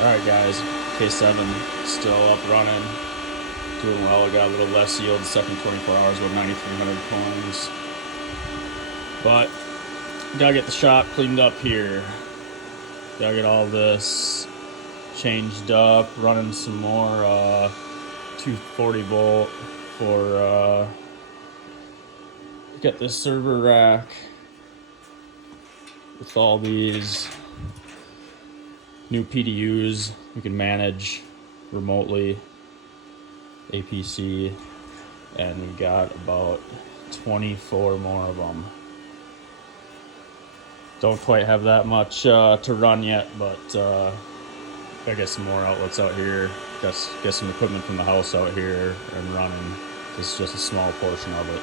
Alright guys, K7 still up running, doing well. I got a little less yield the second 24 hours, about 9,300 coins. But, gotta get the shop cleaned up here. Gotta get all this changed up, running some more 240 volt for get this server rack with all these new PDUs we can manage remotely, APC, and we got about 24 more of them. Don't quite have that much to run yet, but I got some more outlets out here. Got some equipment from the house out here and running. This is just a small portion of it.